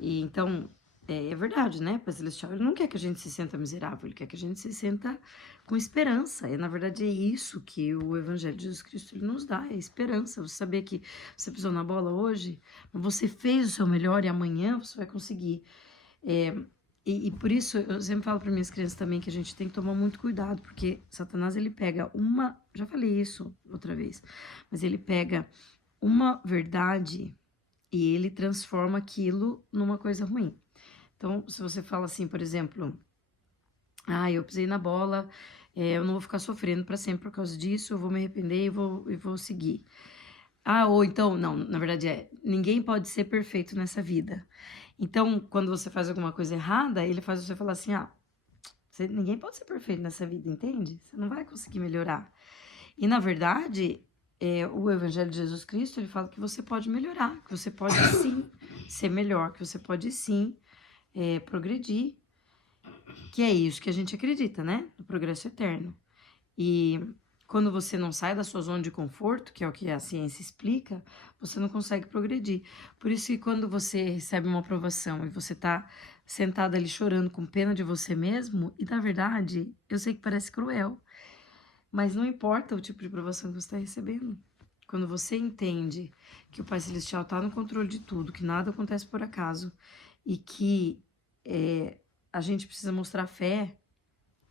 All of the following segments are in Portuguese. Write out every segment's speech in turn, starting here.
E então, é verdade, né? Pai Celestial, ele não quer que a gente se sinta miserável, ele quer que a gente se sinta com esperança. E na verdade é isso que o Evangelho de Jesus Cristo ele nos dá, é esperança. Você saber que você pisou na bola hoje, mas você fez o seu melhor e amanhã você vai conseguir. É, e por isso eu sempre falo para minhas crianças também que a gente tem que tomar muito cuidado, porque Satanás ele pega já falei isso outra vez, mas ele pega uma verdade e ele transforma aquilo numa coisa ruim. Então, se você fala assim, por exemplo, eu pisei na bola, eu não vou ficar sofrendo para sempre por causa disso, eu vou me arrepender e vou seguir. Ou então, não, na verdade ninguém pode ser perfeito nessa vida. Então, quando você faz alguma coisa errada, ele faz você falar assim, ninguém pode ser perfeito nessa vida, entende? Você não vai conseguir melhorar. E, na verdade, o Evangelho de Jesus Cristo, ele fala que você pode melhorar, que você pode sim ser melhor, que você pode sim progredir, que é isso que a gente acredita, né? No progresso eterno. E quando você não sai da sua zona de conforto, que é o que a ciência explica, você não consegue progredir. Por isso que quando você recebe uma aprovação e você tá sentado ali chorando com pena de você mesmo, e na verdade, eu sei que parece cruel, mas não importa o tipo de aprovação que você está recebendo. Quando você entende que o Pai Celestial está no controle de tudo, que nada acontece por acaso e que a gente precisa mostrar fé,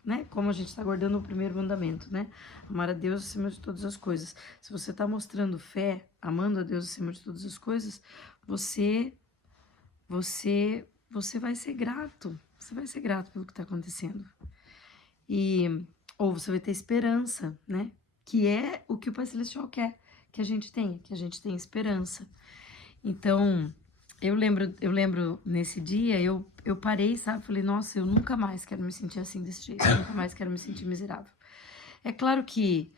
né? Como a gente está guardando o primeiro mandamento, né? Amar a Deus acima de todas as coisas. Se você está mostrando fé, amando a Deus acima de todas as coisas, você, você vai ser grato. Você vai ser grato pelo que está acontecendo. Ou você vai ter esperança, né? Que é o que o Pai Celestial quer que a gente tenha, que a gente tenha esperança. Então, eu lembro nesse dia, eu parei, sabe? Falei, nossa, eu nunca mais quero me sentir assim desse jeito, eu nunca mais quero me sentir miserável. É claro que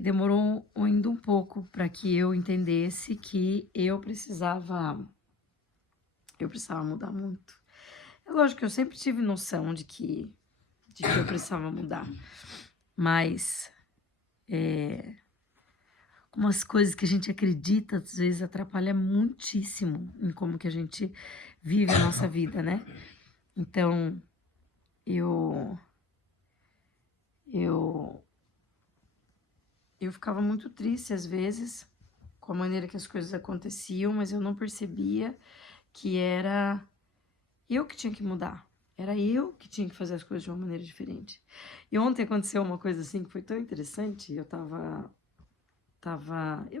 demorou ainda um pouco para que eu entendesse que eu precisava mudar muito. É lógico que eu sempre tive noção de que eu precisava mudar, mas umas coisas que a gente acredita, às vezes atrapalha muitíssimo em como que a gente vive a nossa vida, né? Então, eu eu eu ficava muito triste às vezes com a maneira que as coisas aconteciam, mas eu não percebia que era eu que tinha que mudar. Era eu que tinha que fazer as coisas de uma maneira diferente. E ontem aconteceu uma coisa assim que foi tão interessante. Eu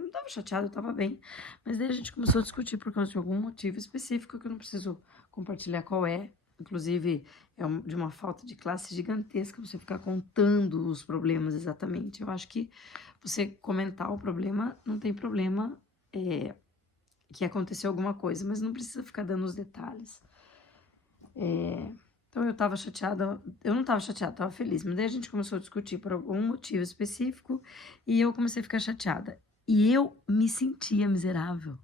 não tava chateada, eu tava bem. Mas daí a gente começou a discutir por causa de algum motivo específico que eu não preciso compartilhar qual é. Inclusive, de uma falta de classe gigantesca você ficar contando os problemas exatamente. Eu acho que você comentar o problema, não tem problema que aconteceu alguma coisa, mas não precisa ficar dando os detalhes. Então eu tava chateada, eu não tava chateada, tava feliz, mas daí a gente começou a discutir por algum motivo específico e eu comecei a ficar chateada. E eu me sentia miserável.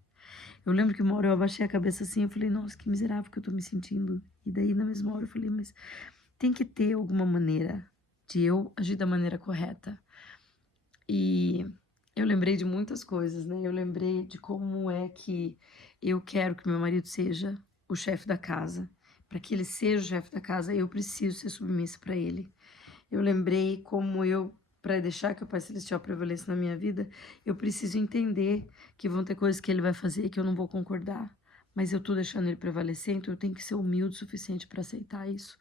Eu lembro que uma hora eu abaixei a cabeça assim, eu falei, nossa, que miserável que eu tô me sentindo. E daí na mesma hora eu falei, mas tem que ter alguma maneira de eu agir da maneira correta. E eu lembrei de muitas coisas, né? Eu lembrei de como é que eu quero que meu marido seja o chefe da casa. Para que ele seja o chefe da casa, eu preciso ser submissa para ele. Eu lembrei como para deixar que o Pai Celestial prevaleça na minha vida, eu preciso entender que vão ter coisas que ele vai fazer que eu não vou concordar. Mas eu tô deixando ele prevalecer, então eu tenho que ser humilde o suficiente para aceitar isso.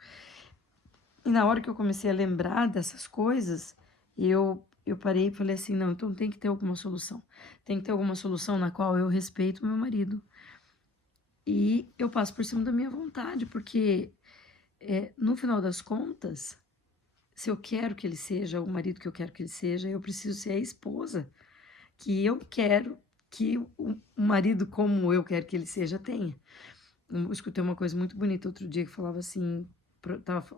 E na hora que eu comecei a lembrar dessas coisas, eu parei e falei assim, não, então tem que ter alguma solução. Tem que ter alguma solução na qual eu respeito meu marido. E eu passo por cima da minha vontade, porque no final das contas, se eu quero que ele seja o marido que eu quero que ele seja, eu preciso ser a esposa que eu quero que um marido como eu quero que ele seja tenha. Eu escutei uma coisa muito bonita outro dia que falava assim,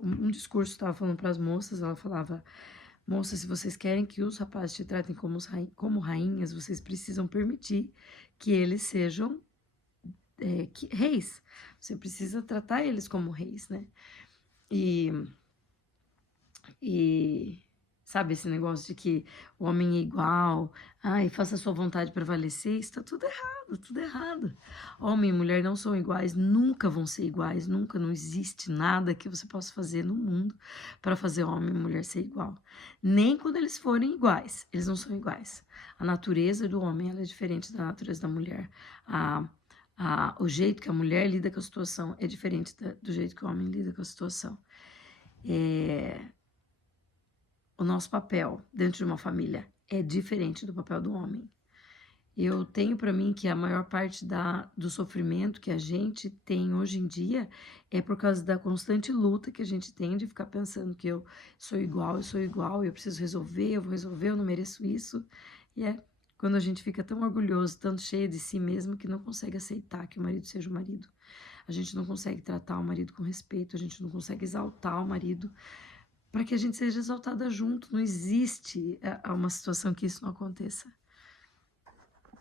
um discurso estava falando para as moças, ela falava, moças, se vocês querem que os rapazes te tratem como rainhas, vocês precisam permitir que eles sejam reis. Você precisa tratar eles como reis, né? E, e Sabe esse negócio de que o homem é igual, ai, faça a sua vontade prevalecer, isso tá tudo errado, tudo errado. Homem e mulher não são iguais, nunca vão ser iguais, nunca, não existe nada que você possa fazer no mundo para fazer homem e mulher ser igual. Nem quando eles forem iguais, eles não são iguais. A natureza do homem, ela é diferente da natureza da mulher. A, o jeito que a mulher lida com a situação é diferente do jeito que o homem lida com a situação. O nosso papel dentro de uma família é diferente do papel do homem. Eu tenho para mim que a maior parte do sofrimento que a gente tem hoje em dia é por causa da constante luta que a gente tem de ficar pensando que eu sou igual, eu preciso resolver, eu vou resolver, eu não mereço isso. E é quando a gente fica tão orgulhoso, tão cheio de si mesmo, que não consegue aceitar que o marido seja o marido. A gente não consegue tratar o marido com respeito, a gente não consegue exaltar o marido para que a gente seja exaltada junto. Não existe uma situação que isso não aconteça.